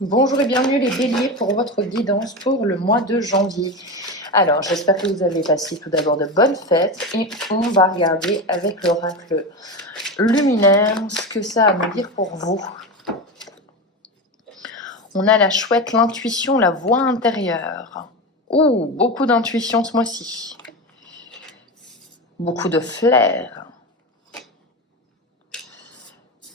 Bonjour et bienvenue les béliers pour votre guidance pour le mois de janvier. Alors, j'espère que vous avez passé tout d'abord de bonnes fêtes et on va regarder avec l'oracle luminaire ce que ça a à nous dire pour vous. On a la chouette, l'intuition, la voix intérieure. Ouh, beaucoup d'intuition ce mois-ci. Beaucoup de flair.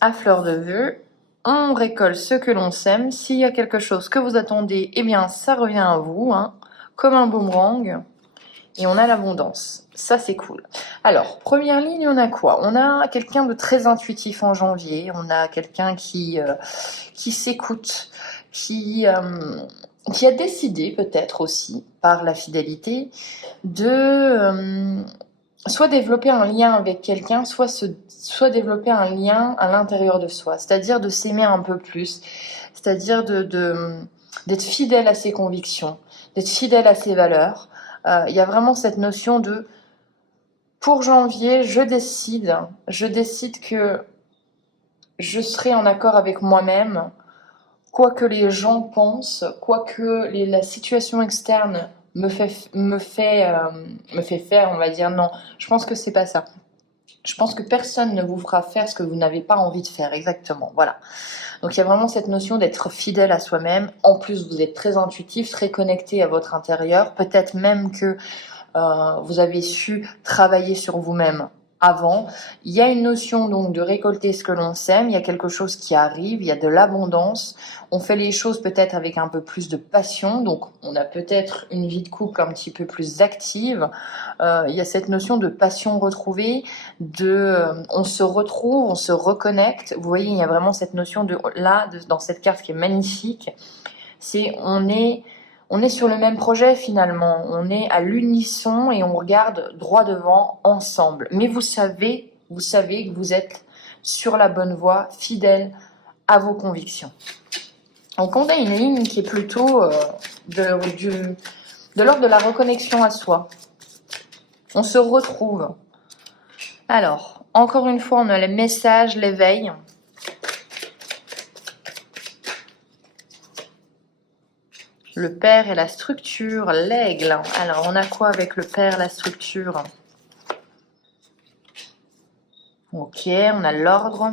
À fleur de vœux. On récolte ce que l'on sème. S'il y a quelque chose que vous attendez, eh bien, ça revient à vous, comme un boomerang. Et on a l'abondance. Ça, c'est cool. Alors, première ligne, on a quoi? On a quelqu'un de très intuitif en janvier. On a quelqu'un qui s'écoute, qui a décidé, peut-être aussi, par la fidélité, de soit développer un lien avec quelqu'un, soit développer un lien à l'intérieur de soi, c'est-à-dire de s'aimer un peu plus, c'est-à-dire d'être fidèle à ses convictions, d'être fidèle à ses valeurs. Il y a vraiment cette notion de, pour janvier, je décide que je serai en accord avec moi-même, quoi que les gens pensent, quoi que la situation externe me fait faire, on va dire non. Je pense que c'est pas ça. Je pense que personne ne vous fera faire ce que vous n'avez pas envie de faire, exactement. Voilà. Donc il y a vraiment cette notion d'être fidèle à soi-même. En plus, vous êtes très intuitif, très connecté à votre intérieur. Peut-être même que vous avez su travailler sur vous-même avant. Il y a une notion donc de récolter ce que l'on sème, il y a quelque chose qui arrive, il y a de l'abondance, on fait les choses peut-être avec un peu plus de passion, donc on a peut-être une vie de couple un petit peu plus active, il y a cette notion de passion retrouvée, on se retrouve, on se reconnecte, vous voyez, il y a vraiment cette notion dans cette carte qui est magnifique, c'est on est sur le même projet finalement, on est à l'unisson et on regarde droit devant ensemble. Mais vous savez que vous êtes sur la bonne voie, fidèle à vos convictions. Donc on a une ligne qui est plutôt de l'ordre de la reconnexion à soi. On se retrouve. Alors, encore une fois, on a les messages, l'éveil. Le père et la structure, l'aigle. Alors, on a quoi avec le père et la structure? Ok, on a l'ordre.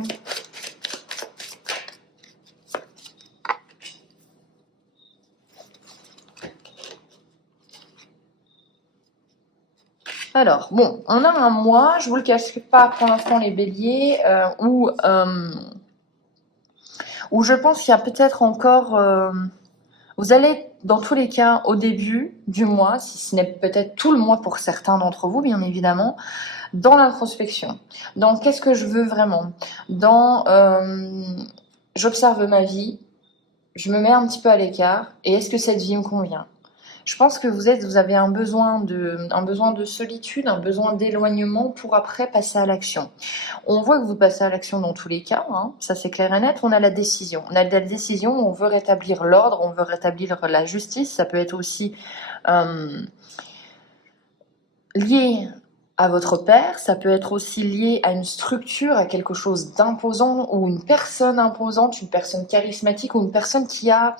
Alors, bon, on a un mois, je vous le cache pas pour l'instant les béliers, où je pense qu'il y a peut-être encore... vous allez, dans tous les cas, au début du mois, si ce n'est peut-être tout le mois pour certains d'entre vous, bien évidemment, dans l'introspection. Dans qu'est-ce que je veux vraiment? Dans j'observe ma vie, je me mets un petit peu à l'écart, et est-ce que cette vie me convient? Je pense que vous avez un besoin de solitude, un besoin d'éloignement pour après passer à l'action. On voit que vous passez à l'action dans tous les cas, ça c'est clair et net. On a la décision. On a la décision, on veut rétablir l'ordre, on veut rétablir la justice. Ça peut être aussi lié à votre père, ça peut être aussi lié à une structure, à quelque chose d'imposant, ou une personne imposante, une personne charismatique, ou une personne qui a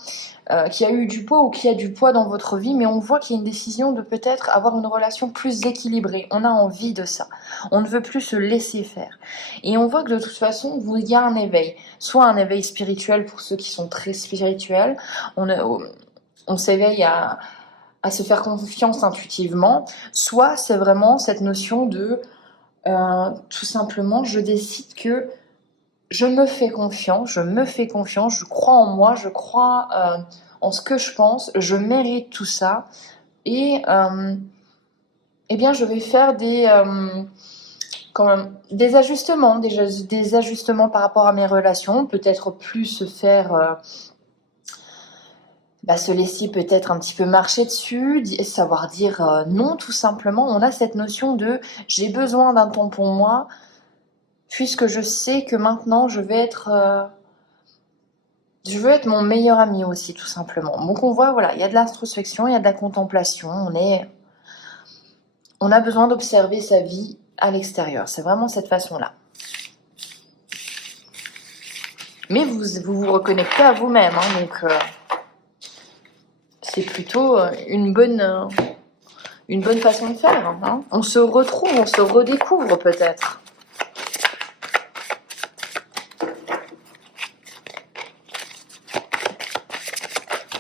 eu du poids ou qui a du poids dans votre vie, mais on voit qu'il y a une décision de peut-être avoir une relation plus équilibrée. On a envie de ça. On ne veut plus se laisser faire. Et on voit que de toute façon, il y a un éveil. Soit un éveil spirituel pour ceux qui sont très spirituels. On s'éveille à se faire confiance intuitivement. Soit c'est vraiment cette notion de tout simplement, je décide que je me fais confiance, je crois en moi, je crois en ce que je pense, je mérite tout ça. Et eh bien, je vais faire des ajustements, des ajustements par rapport à mes relations, peut-être plus se faire... se laisser peut-être un petit peu marcher dessus, savoir dire non tout simplement. On a cette notion de j'ai besoin d'un temps pour moi, puisque je sais que maintenant je veux être mon meilleur ami aussi, tout simplement. Donc on voit, voilà, il y a de l'introspection, il y a de la contemplation, on a besoin d'observer sa vie à l'extérieur. C'est vraiment cette façon-là. Mais vous reconnectez à vous-même, hein, donc c'est plutôt une bonne façon de faire. Hein. On se retrouve, on se redécouvre peut-être.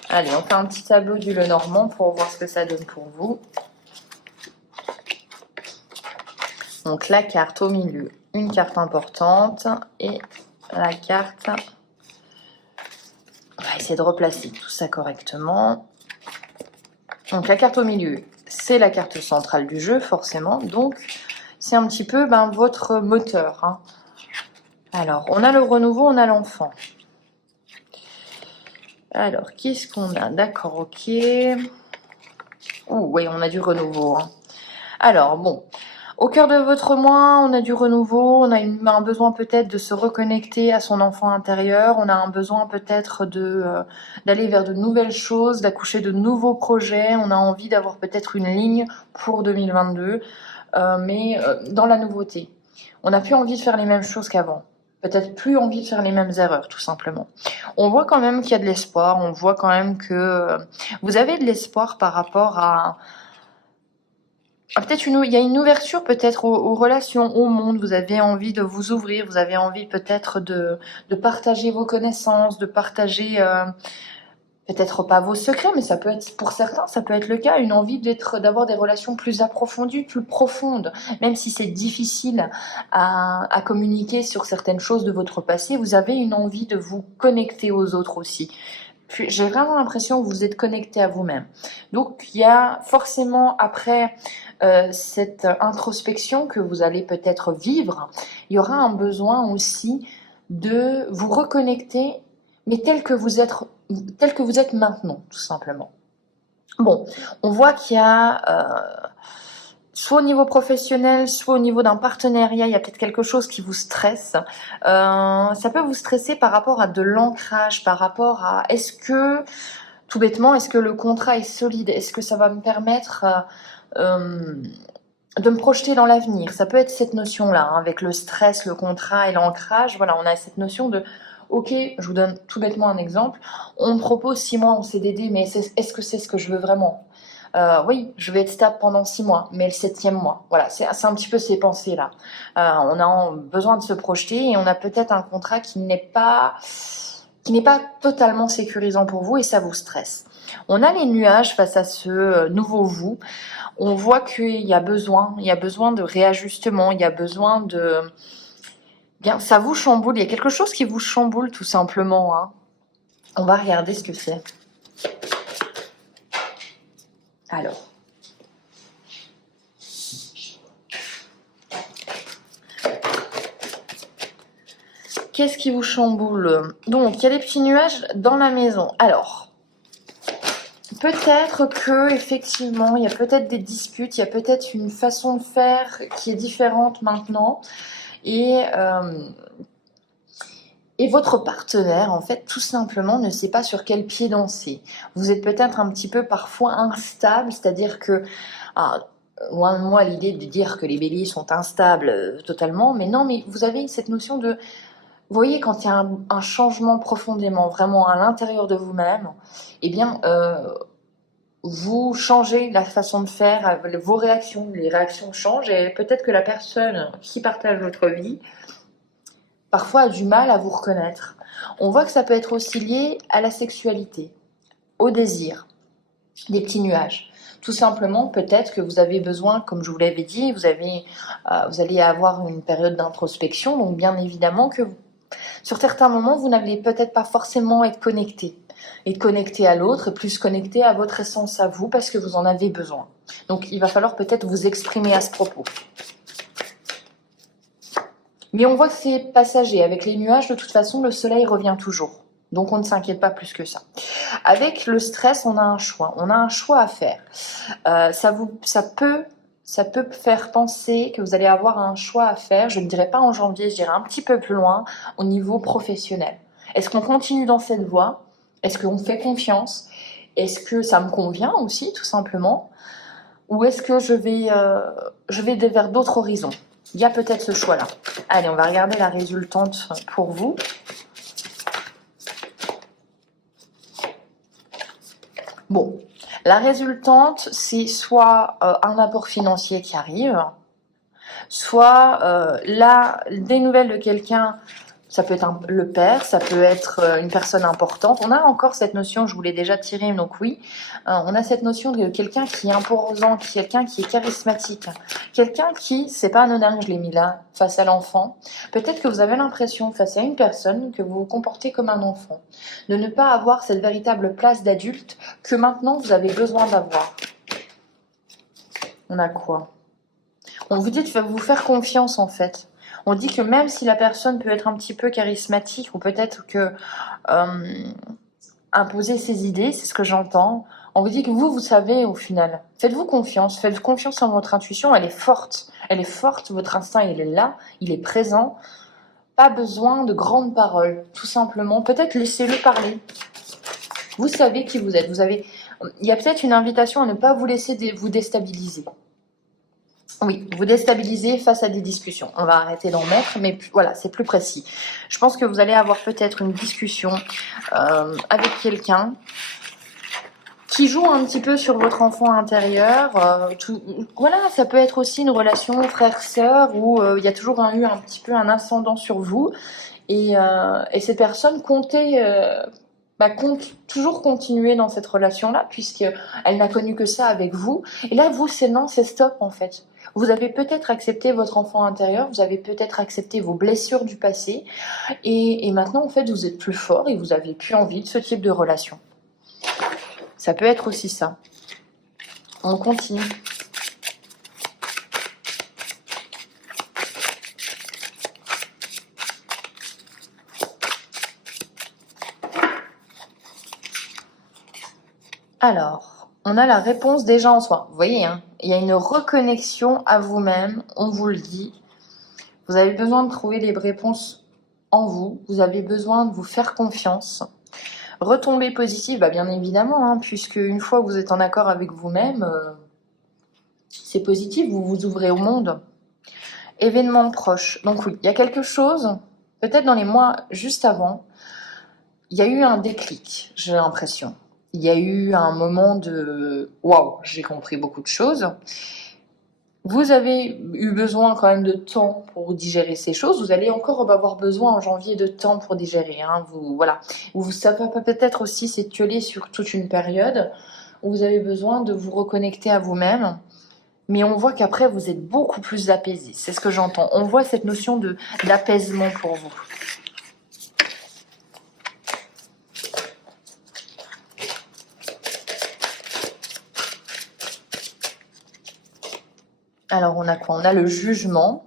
Allez, on fait un petit tableau du Lenormand pour voir ce que ça donne pour vous. Donc la carte au milieu, une carte importante et la carte... On va essayer de replacer tout ça correctement. Donc la carte au milieu, c'est la carte centrale du jeu, forcément. Donc c'est un petit peu votre moteur. Hein. Alors, on a le renouveau, on a l'enfant. Alors, qu'est-ce qu'on a? D'accord, ok. Oui, on a du renouveau. Hein. Alors, bon. Au cœur de votre moi, on a du renouveau, on a un besoin peut-être de se reconnecter à son enfant intérieur, on a un besoin peut-être d'aller vers de nouvelles choses, d'accoucher de nouveaux projets, on a envie d'avoir peut-être une ligne pour 2022, mais dans la nouveauté. On n'a plus envie de faire les mêmes choses qu'avant. Peut-être plus envie de faire les mêmes erreurs, tout simplement. On voit quand même qu'il y a de l'espoir, on voit quand même que vous avez de l'espoir par rapport à... Peut-être il y a une ouverture peut-être aux relations, au monde. Vous avez envie de vous ouvrir, vous avez envie peut-être de partager vos connaissances, de partager peut-être pas vos secrets, mais ça peut être, pour certains, ça peut être le cas, une envie d'avoir des relations plus approfondies, plus profondes. Même si c'est difficile à communiquer sur certaines choses de votre passé, vous avez une envie de vous connecter aux autres aussi. Puis j'ai vraiment l'impression que vous êtes connecté à vous-même. Donc il y a forcément après cette introspection que vous allez peut-être vivre, il y aura un besoin aussi de vous reconnecter, mais tel que vous êtes maintenant, tout simplement. Bon, on voit qu'il y a soit au niveau professionnel, soit au niveau d'un partenariat, il y a peut-être quelque chose qui vous stresse. Ça peut vous stresser par rapport à de l'ancrage, par rapport à est-ce que, tout bêtement, est-ce que le contrat est solide? Est-ce que ça va me permettre de me projeter dans l'avenir? Ça peut être cette notion-là, hein, avec le stress, le contrat et l'ancrage. Voilà, on a cette notion de ok, je vous donne tout bêtement un exemple. On me propose 6 mois en CDD, mais est-ce que c'est ce que je veux vraiment? Oui, je vais être stable pendant 6 mois, mais le 7e mois. Voilà, c'est un petit peu ces pensées-là. On a besoin de se projeter et on a peut-être un contrat qui n'est pas totalement sécurisant pour vous et ça vous stresse. On a les nuages face à ce nouveau vous. On voit qu'il y a besoin de réajustement, il y a besoin de... Bien, ça vous chamboule, il y a quelque chose qui vous chamboule tout simplement. Hein. On va regarder ce que c'est. Alors. Qu'est-ce qui vous chamboule? Donc, il y a des petits nuages dans la maison. Alors, peut-être que effectivement, il y a peut-être des disputes, il y a peut-être une façon de faire qui est différente maintenant. Et votre partenaire, en fait, tout simplement, ne sait pas sur quel pied danser. Vous êtes peut-être un petit peu parfois instable, c'est-à-dire que, loin de moi l'idée de dire que les béliers sont instables totalement, mais non, mais vous avez cette notion de... Vous voyez, quand il y a un changement profondément, vraiment à l'intérieur de vous-même, eh bien, vous changez la façon de faire, vos réactions, les réactions changent, et peut-être que la personne qui partage votre vie parfois a du mal à vous reconnaître. On voit que ça peut être aussi lié à la sexualité, au désir, des petits nuages. Tout simplement, peut-être que vous avez besoin, comme je vous l'avais dit, vous allez avoir une période d'introspection, donc bien évidemment que sur certains moments, vous n'allez peut-être pas forcément être connecté. Être connecté à l'autre, et plus connecté à votre essence à vous, parce que vous en avez besoin. Donc, il va falloir peut-être vous exprimer à ce propos. Mais on voit que c'est passager. Avec les nuages, de toute façon, le soleil revient toujours. Donc, on ne s'inquiète pas plus que ça. Avec le stress, on a un choix. On a un choix à faire. Ça peut faire penser que vous allez avoir un choix à faire. Je ne dirais pas en janvier, je dirais un petit peu plus loin, au niveau professionnel. Est-ce qu'on continue dans cette voie? Est-ce qu'on fait confiance? Est-ce que ça me convient aussi, tout simplement? Ou est-ce que je vais vers d'autres horizons? Il y a peut-être ce choix-là. Allez, on va regarder la résultante pour vous. Bon, la résultante, c'est soit un apport financier qui arrive, soit là, des nouvelles de quelqu'un, ça peut être le père, ça peut être une personne importante. On a encore cette notion, je vous l'ai déjà tirée, donc oui, on a cette notion de quelqu'un qui est imposant, quelqu'un qui est charismatique, quelqu'un qui, c'est pas anodin, je l'ai mis là, face à l'enfant. Peut-être que vous avez l'impression, face à une personne, que vous vous comportez comme un enfant, de ne pas avoir cette véritable place d'adulte que maintenant vous avez besoin d'avoir. On a quoi? On vous dit de vous faire confiance en fait. On dit que même si la personne peut être un petit peu charismatique ou peut-être que imposer ses idées, c'est ce que j'entends, on vous dit que vous savez au final. Faites confiance en votre intuition, elle est forte, votre instinct il est là, il est présent. Pas besoin de grandes paroles, tout simplement. Peut-être laissez-le parler. Vous savez qui vous êtes. Il y a peut-être une invitation à ne pas vous laisser vous déstabiliser. Oui, vous déstabiliser face à des discussions. On va arrêter d'en mettre, mais voilà, c'est plus précis. Je pense que vous allez avoir peut-être une discussion avec quelqu'un qui joue un petit peu sur votre enfant intérieur. Voilà, ça peut être aussi une relation frère-sœur où il y a toujours eu un petit peu un ascendant sur vous. Et cette personne compte toujours continuer dans cette relation-là, puisqu'elle n'a connu que ça avec vous. Et là, vous, c'est non, c'est stop en fait. Vous avez peut-être accepté votre enfant intérieur, vous avez peut-être accepté vos blessures du passé, et maintenant, en fait, vous êtes plus fort et vous avez plus envie de ce type de relation. Ça peut être aussi ça. On continue. Alors, on a la réponse déjà en soi. Vous voyez, hein, il y a une reconnexion à vous-même, on vous le dit. Vous avez besoin de trouver les réponses en vous. Vous avez besoin de vous faire confiance. Retombée positive, bien évidemment, hein, puisque une fois que vous êtes en accord avec vous-même, c'est positif, vous vous ouvrez au monde. Événement proche. Donc oui, il y a quelque chose, peut-être dans les mois juste avant, il y a eu un déclic, j'ai l'impression. Il y a eu un moment de « waouh, j'ai compris beaucoup de choses ». Vous avez eu besoin quand même de temps pour digérer ces choses. Vous allez encore avoir besoin en janvier de temps pour digérer. Hein. Voilà. Ça peut peut-être aussi s'étioler sur toute une période où vous avez besoin de vous reconnecter à vous-même. Mais on voit qu'après, vous êtes beaucoup plus apaisé. C'est ce que j'entends. On voit cette notion d'apaisement pour vous. Alors, on a quoi? On a le jugement.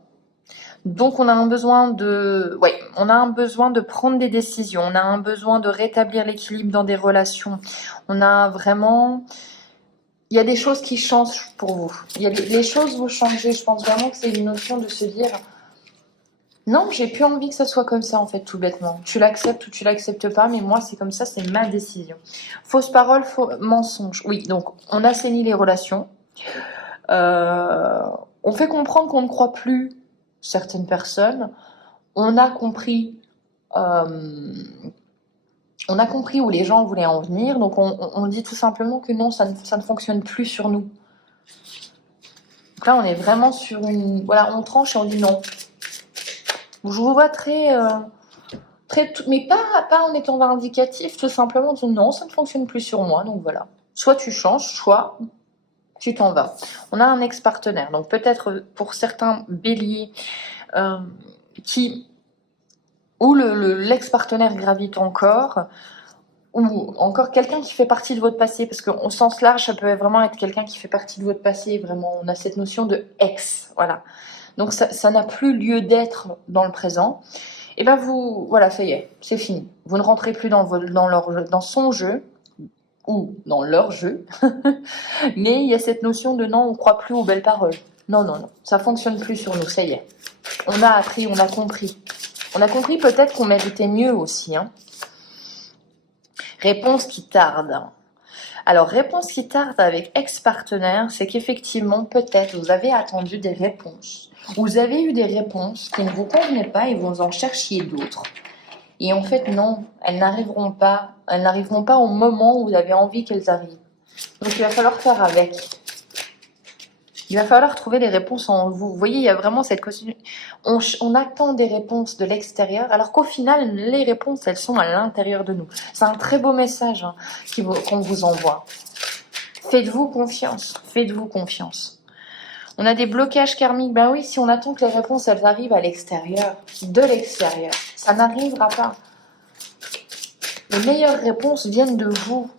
Donc, on a un besoin de prendre des décisions. On a un besoin de rétablir l'équilibre dans des relations. On a vraiment... Il y a des choses qui changent pour vous. Les choses vont changer. Je pense vraiment que c'est une notion de se dire non, j'ai plus envie que ça soit comme ça en fait, tout bêtement. Tu l'acceptes ou tu l'acceptes pas, mais moi c'est comme ça, c'est ma décision. Fausse parole, faux mensonge. Oui, donc on assainit les relations. On fait comprendre qu'on ne croit plus certaines personnes. On a compris où les gens voulaient en venir, donc on dit tout simplement que non, ça ne fonctionne plus sur nous. Donc là, on est vraiment sur une... Voilà, on tranche et on dit non. Je vous vois très mais pas en étant vindicatif, tout simplement en disant non, ça ne fonctionne plus sur moi, donc voilà. Soit tu changes, soit tu t'en vas. On a un ex-partenaire, donc peut-être pour certains béliers où l'ex-partenaire gravite encore, ou encore quelqu'un qui fait partie de votre passé, parce qu'au sens large, ça peut vraiment être quelqu'un qui fait partie de votre passé, vraiment, on a cette notion de ex, voilà. Donc ça n'a plus lieu d'être dans le présent. Et voilà, ça y est, c'est fini. Vous ne rentrez plus dans son jeu, ou dans leur jeu, mais il y a cette notion de non, on ne croit plus aux belles paroles. Non, ça fonctionne plus sur nous, ça y est. On a appris, on a compris. On a compris peut-être qu'on méritait mieux aussi. Hein. Réponse qui tarde. Alors, réponse qui tarde avec ex-partenaire, c'est qu'effectivement, peut-être, vous avez attendu des réponses. Vous avez eu des réponses qui ne vous convenaient pas et vous en cherchiez d'autres. Et en fait, non, elles n'arriveront pas au moment où vous avez envie qu'elles arrivent. Donc il va falloir faire avec. Il va falloir trouver les réponses en vous. Vous voyez, il y a vraiment cette question. On attend des réponses de l'extérieur, alors qu'au final, les réponses, elles sont à l'intérieur de nous. C'est un très beau message hein, qu'on vous envoie. Faites-vous confiance. Faites-vous confiance. On a des blocages karmiques. Ben oui, si on attend que les réponses, elles arrivent à l'extérieur, de l'extérieur, ça n'arrivera pas. Les meilleures réponses viennent de vous.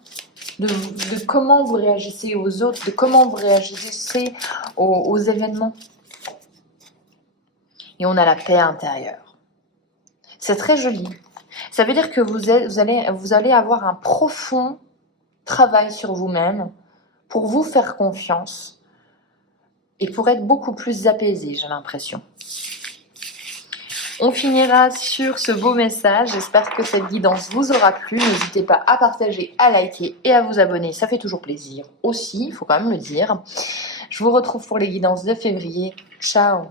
De comment vous réagissez aux autres, de comment vous réagissez aux événements. Et on a la paix intérieure. C'est très joli. Ça veut dire que vous allez avoir un profond travail sur vous-même pour vous faire confiance et pour être beaucoup plus apaisé, j'ai l'impression. On finira sur ce beau message. J'espère que cette guidance vous aura plu. N'hésitez pas à partager, à liker et à vous abonner. Ça fait toujours plaisir aussi, il faut quand même le dire. Je vous retrouve pour les guidances de février. Ciao!